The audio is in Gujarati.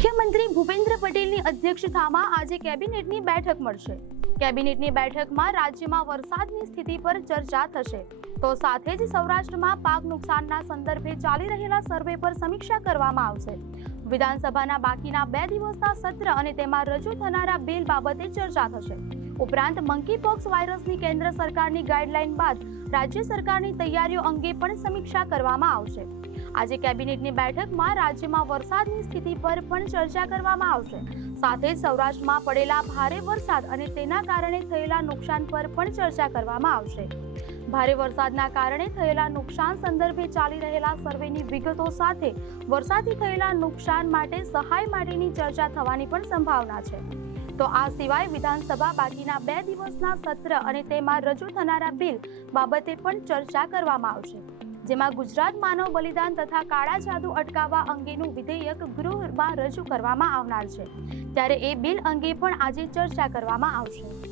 મુખ્યમંત્રી ભૂપેન્દ્ર પટેલની અધ્યક્ષતામાં આજે કેબિનેટની બેઠક મળશે। કેબિનેટની બેઠકમાં રાજ્યમાં વરસાદની સ્થિતિ પર ચર્ચા થશે, તો સાથે જ સૌરાષ્ટ્રમાં પાક નુકસાનના સંદર્ભે ચાલી રહેલા સર્વે પર સમીક્ષા કરવામાં આવશે। વિધાનસભાના બાકીના 2 દિવસના સત્ર અને તેમાં રજૂ થનારા બિલ બાબતે ચર્ચા થશે। ઉપરાંત મંકીપોક્સ વાયરસની કેન્દ્ર સરકારની ગાઈડલાઈન બાદ રાજ્ય સરકારની તૈયારીઓ અંગે પણ સમીક્ષા કરવામાં આવશે। આજે કેબિનેટની બેઠકમાં રાજ્યમાં વરસાદની સ્થિતિ પર પણ ચર્ચા કરવામાં આવશે। સાથે જ સૌરાષ્ટ્રમાં પડેલા ભારે વરસાદ અને તેના કારણે થયેલા નુકસાન પર પણ ચર્ચા કરવામાં આવશે। ભારે વરસાદના કારણે થયેલા નુકસાન સંદર્ભે ચાલી રહેલા સર્વેની વિગતો સાથે વરસાદથી થયેલા નુકસાન માટે સહાય માટેની ચર્ચા થવાની પણ સંભાવના છે। તો આ સિવાય વિધાનસભા બાકીના 2 દિવસના સત્ર અને તેમાં રજૂ થનારા બિલ બાબતે પણ ચર્ચા કરવામાં આવશે, જેમાં ગુજરાત માનવ બલિદાન તથા કાળા જાદુ અટકાવવા અંગેનું વિધેયક ગૃહમાં રજૂ કરવામાં આવનાર છે, ત્યારે એ બિલ અંગે પણ આજે ચર્ચા કરવામાં આવશે।